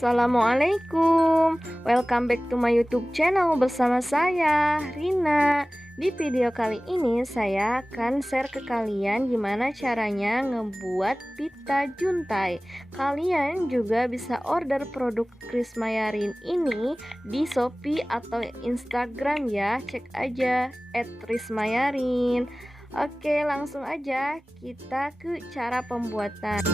Assalamualaikum, welcome back to my YouTube channel bersama saya Rina. Di video kali ini saya akan share ke kalian gimana caranya ngebuat pita juntai. Kalian juga bisa order produk Rismayarin ini di Shopee atau Instagram ya, cek aja @rismayarin. Oke, langsung aja kita ke cara pembuatan.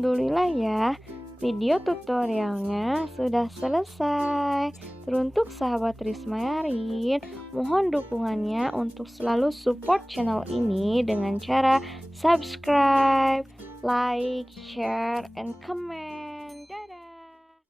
Alhamdulillah ya, video tutorialnya sudah selesai. Teruntuk sahabat Rismayarin, mohon dukungannya untuk selalu support channel ini dengan cara subscribe, like, share, and comment.